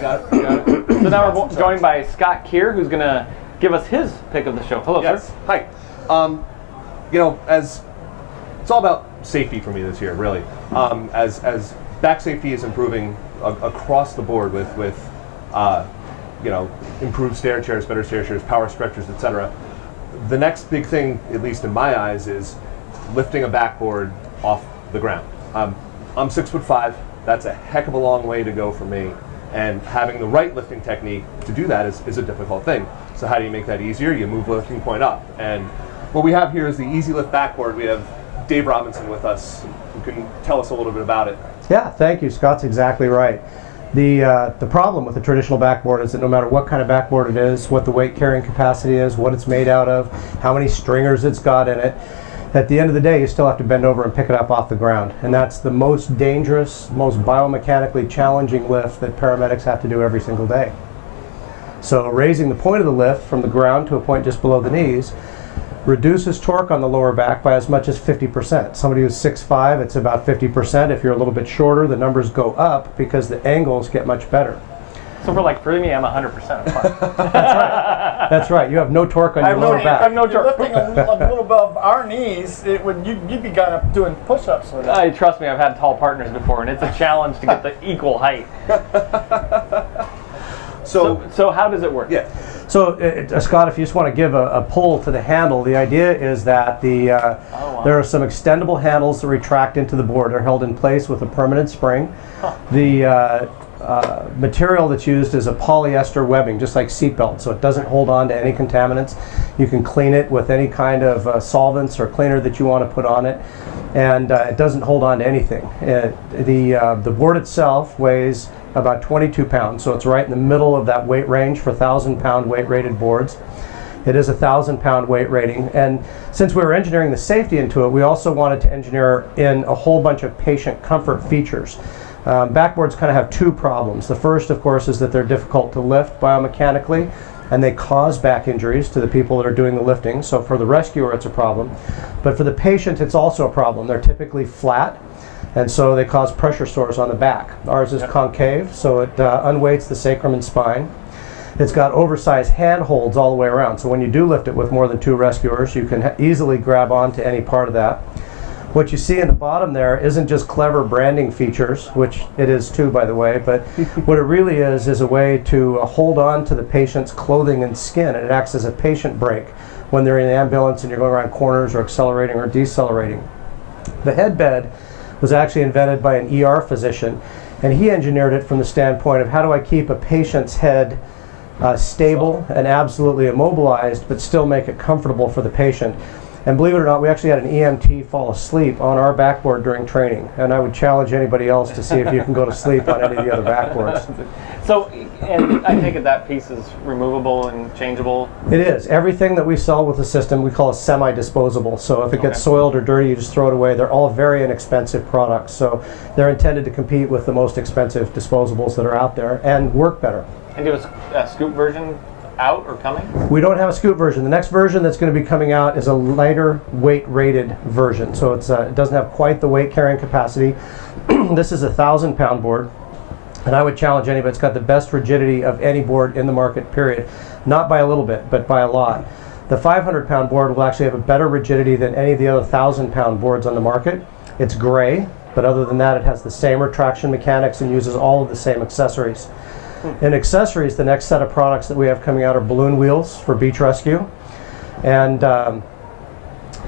got it. Got it. So now we're joined by Scott Kier, who's going to give us his pick of the show. Hello, sir. Hi. You know, as it's all about safety for me this year, really. As back safety is improving across the board with you know, improved stair chairs, better stair chairs, power stretchers, etc. The next big thing, at least in my eyes, is lifting a backboard off the ground. I'm 6'5". That's a heck of a long way to go for me. And having the right lifting technique to do that is a difficult thing. So how do you make that easier? You move the lifting point up. And what we have here is the Easy Lift backboard. We have Dave Robinson with us, who can tell us a little bit about it. Yeah, thank you. Scott's exactly right. The problem with the traditional backboard is that no matter what kind of backboard it is, what the weight carrying capacity is, what it's made out of, how many stringers it's got in it, at the end of the day you still have to bend over and pick it up off the ground. And that's the most dangerous, most biomechanically challenging lift that paramedics have to do every single day. So raising the point of the lift from the ground to a point just below the knees reduces torque on the lower back by as much as 50%. Somebody who's 6'5", it's about 50%. If you're a little bit shorter, the numbers go up because the angles get much better. So for me, I'm 100%. That's right. That's right. You have no torque on your lower back. I have no torque. Lifting a little above our knees, you'd be kind of doing push-ups with it. Trust me, I've had tall partners before, and it's a challenge to get the equal height. So how does it work? Yeah. So, Scott, if you just want to give a pull to the handle, the idea is that there are some extendable handles that retract into the board. They're held in place with a permanent spring. Huh. The material that's used is a polyester webbing, just like seat belts, so it doesn't hold on to any contaminants. You can clean it with any kind of solvents or cleaner that you want to put on it, and it doesn't hold on to anything. The board itself weighs about 22 pounds, so it's right in the middle of that weight range for 1,000-pound weight-rated boards. It is a 1,000-pound weight rating, and since we were engineering the safety into it, we also wanted to engineer in a whole bunch of patient comfort features. Backboards kind of have two problems. The first, of course, is that they're difficult to lift biomechanically, and they cause back injuries to the people that are doing the lifting. So for the rescuer, it's a problem. But for the patient, it's also a problem. They're typically flat, and so they cause pressure sores on the back. Ours is concave, so it unweights the sacrum and spine. It's got oversized handholds all the way around, so when you do lift it with more than two rescuers, you can easily grab onto any part of that. What you see in the bottom there isn't just clever branding features, which it is too, by the way, but what it really is a way to hold on to the patient's clothing and skin, and it acts as a patient brake when they're in the ambulance and you're going around corners or accelerating or decelerating. The headbed was actually invented by an ER physician, and he engineered it from the standpoint of how do I keep a patient's head stable and absolutely immobilized, but still make it comfortable for the patient. And believe it or not, we actually had an EMT fall asleep on our backboard during training, and I would challenge anybody else to see if you can go to sleep on any of the other backboards. So, and I take it that piece is removable and changeable? It is. Everything that we sell with the system we call a semi-disposable. So if it gets soiled or dirty, you just throw it away. They're all very inexpensive products, so they're intended to compete with the most expensive disposables that are out there and work better. And do a scoop version out or coming? We don't have a scoop version. The next version that's going to be coming out is a lighter weight rated version. So it doesn't have quite the weight carrying capacity. This is a 1,000-pound board, and I would challenge anybody. It's got the best rigidity of any board in the market, period. Not by a little bit, but by a lot. The 500-pound board will actually have a better rigidity than any of the other 1,000-pound boards on the market. It's gray, but other than that, it has the same retraction mechanics and uses all of the same accessories. In accessories, the next set of products that we have coming out are balloon wheels for beach rescue, and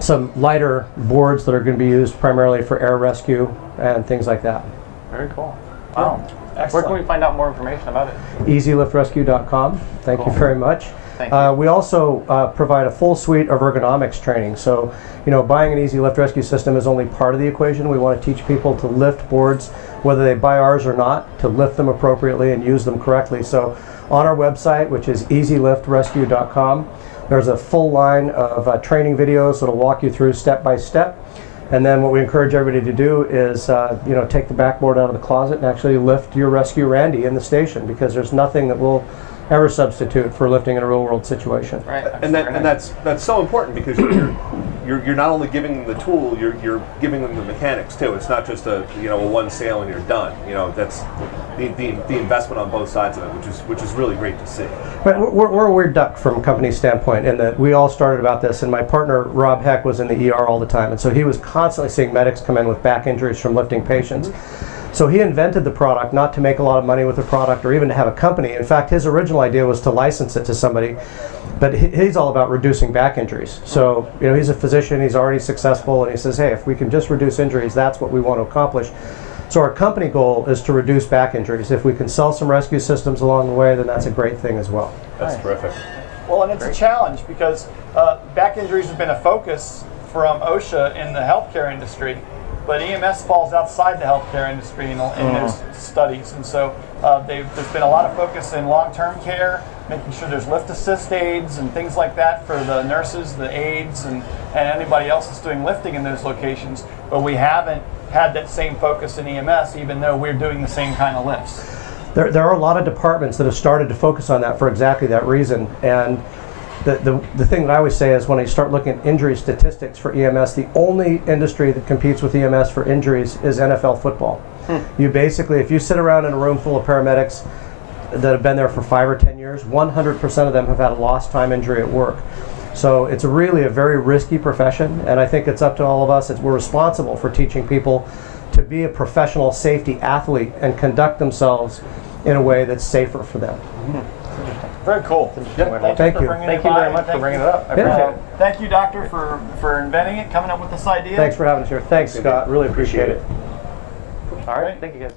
some lighter boards that are going to be used primarily for air rescue and things like that. Very cool. Wow. Where can we find out more information about it? EasyLiftRescue.com. Thank you very much. Thank you. We also provide a full suite of ergonomics training. So, buying an Easy Lift Rescue system is only part of the equation. We want to teach people to lift boards, whether they buy ours or not, to lift them appropriately and use them correctly. So, on our website, which is EasyLiftRescue.com, there's a full line of training videos that'll walk you through step by step. And then what we encourage everybody to do is, take the backboard out of the closet and actually lift your rescue Randy in the station, because there's nothing that will ever substitute for lifting in a real world situation. Right. And that's so important because you're not only giving them the tool, you're giving them the mechanics too. It's not just a one sale and you're done. That's the investment on both sides of it, which is really great to see. But we're a weird duck from a company standpoint in that we all started about this, and my partner Rob Heck was in the ER all the time, and so he was constantly seeing medics come in with back injuries from lifting patients. So he invented the product not to make a lot of money with the product or even to have a company. In fact, his original idea was to license it to somebody, but he's all about reducing back injuries. So he's a physician, he's already successful, and he says, hey, if we can just reduce injuries, that's what we want to accomplish. So our company goal is to reduce back injuries. If we can sell some rescue systems along the way, then that's a great thing as well. That's terrific. Well, and it's a challenge because back injuries have been a focus from OSHA in the healthcare industry, but EMS falls outside the healthcare industry in those studies. And so there's been a lot of focus in long-term care, making sure there's lift assist aids and things like that for the nurses, the aides, and anybody else that's doing lifting in those locations. But we haven't had that same focus in EMS, even though we're doing the same kind of lifts. There are a lot of departments that have started to focus on that for exactly that reason. And the thing that I always say is when I start looking at injury statistics for EMS, the only industry that competes with EMS for injuries is NFL football. You basically, if you sit around in a room full of paramedics that have been there for 5 or 10 years, 100% of them have had a lost time injury at work. So it's really a very risky profession, and I think it's up to all of us. We're responsible for teaching people to be a professional safety athlete and conduct themselves in a way that's safer for them. Very cool. Thank you. Thank you very much for bringing it up. I appreciate it. Thank you, Doctor, for inventing it, coming up with this idea. Thanks for having us here. Thanks, Scott. Really appreciate it. All right. Thank you, guys.